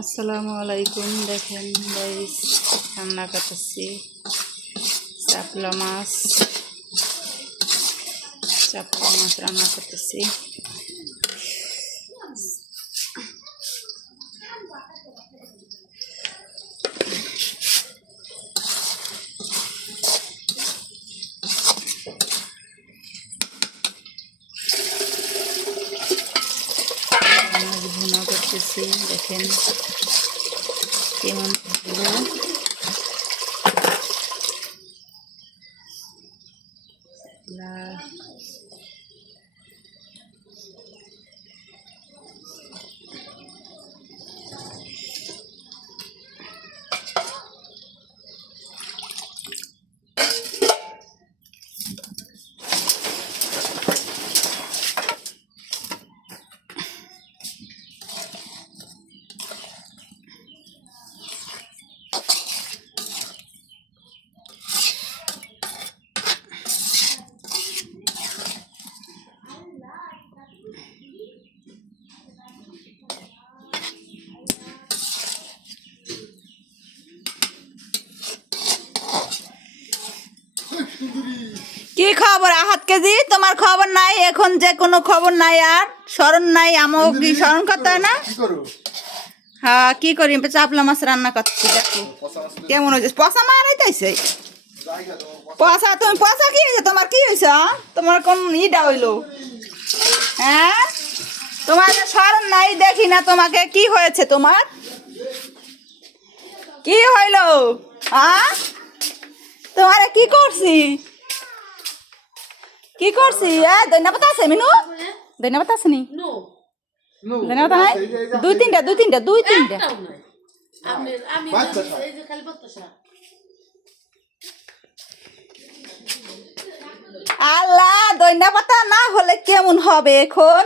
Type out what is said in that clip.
আসসালামু আলাইকুম। দেখেন গাইস, রান্না করতেছি চাপলা মাছ। রান্না করতেছি। মাছ ভুনা করতেছি। দেখেন কেমন হলো। কি খবর আহাত কেজি? তোমার খবর নাই এখন, যে কোনো খবর নাই, আর স্মরণ নাই। আমাকে কি স্মরণ করতে হয় না? হ্যাঁ, কি করি? চাপলা মাছ রান্না করছি। দেখো কেমন হয়েছে। পচা মারাইতেছে। পচা? তুমি পচা কি হয়েছে? তোমার কি হয়েছে? তোমার কোন ইটা হইলো? হ্যাঁ, তোমার স্মরণ নাই, দেখি না তোমাকে। কি হয়েছে তোমার? কি হইলো? হ্যাঁ, তোমারে কি করছি? কি করছি? ধন্যবাদ আছে মিনু? ধন্যবাদ আছে নি? ধন্যবাদ নাই? দুই তিনটা। আল্লাহ, ধন্যবাদ না হলে কেমন হবে এখন?